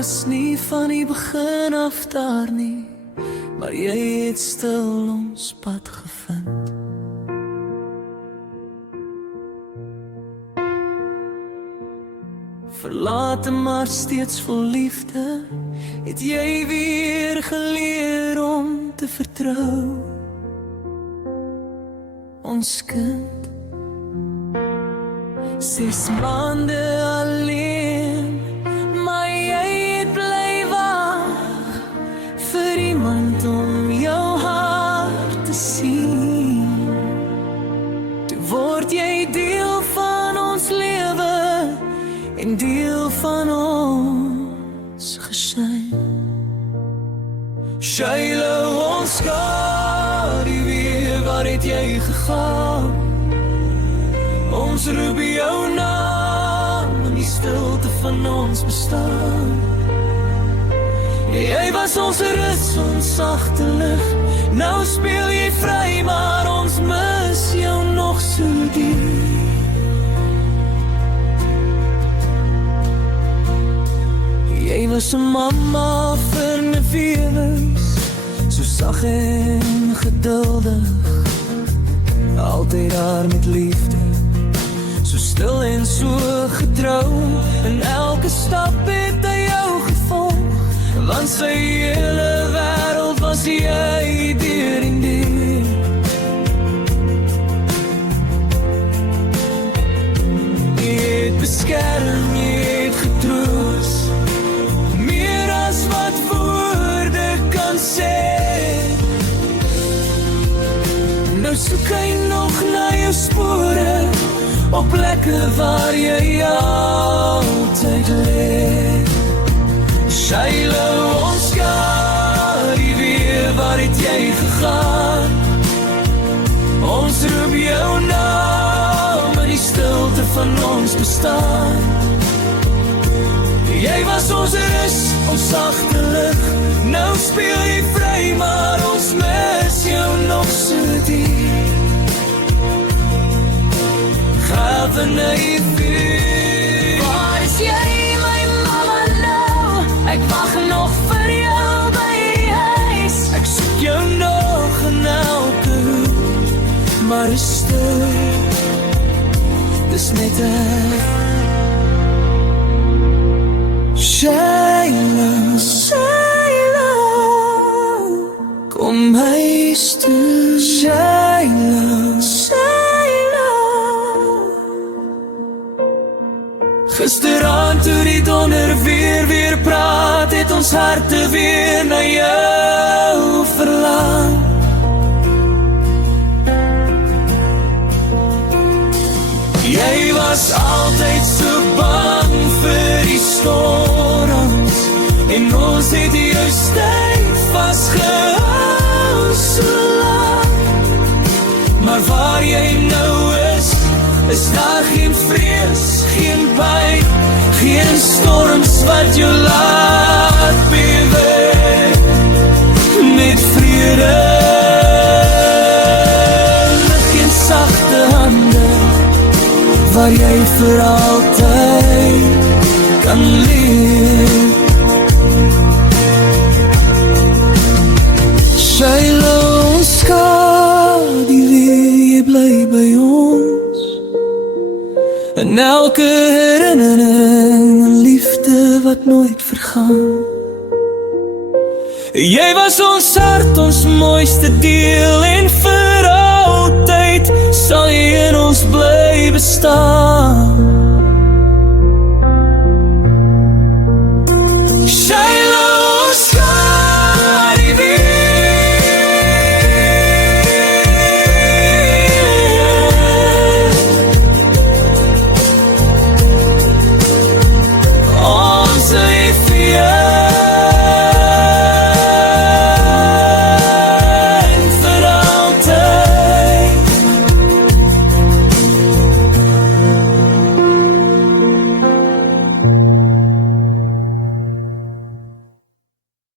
was nie van die begin af daar nie, maar jy het stil ons pad gevind. Verlate maar steeds vol liefde, het jy weer geleer om te vertrou. Ons kind, 6 maande alleen, maar jy het bly wag vir iemand om jou hart te sien. Toe word jy deel van ons lewe en deel van ons gesin. Shiloh, ons skaduwee, waar het jy gegaan? Ons roep jou naam in die stilte van ons bestaan. Jy was ons rus, ons sagte lig. Nou speel jy vry, maar ons mis jou nog so diep. Jy was 'n mamma vir nevewes, so sag en geduldig, altyd daar met liefde, so stil en so getrou, en elke stap het hy jou gevolg, want sy hele wêreld was jy deur en deur. Jy het beskerm, jy het getroos, meer as wat woorde kan sê. Nou soek hy nog na jou spore, op plekke waar jy altyd lê. Shiloh, ons skaduwee, waar het jy gegaan? Ons roep jou naam in die stilte van ons bestaan. Jy was ons rus, ons sagte lig. Nou speel jy vry, maar ons mis jou nog so diep. Waar is jy, my mama nou? Ek wag nog vir jou by die huis. Ek soek jou nog in elke hoek, maar is stil, dis net ek. Shiloh, Shiloh, kom huis toe. Shiloh, gisteraan toe die donder weer praat, het ons harte weer na jou verlang. Jy was altyd so bang vir die storms, en ons het jou styf vasgehou so lang. Maar waar jy nou is daar geen vrees, geen pyn, geen storms wat jou laat beweeg, met vrede, lig en sagte hande, waar jy vir altyd kan leef. Shiloh, ons skaduwee, jy bly by ons, en elke herinnering, en liefde wat nooit vergaan. Jy was ons hart, ons mooiste deel, en vir altyd sal jy in ons bly bestaan.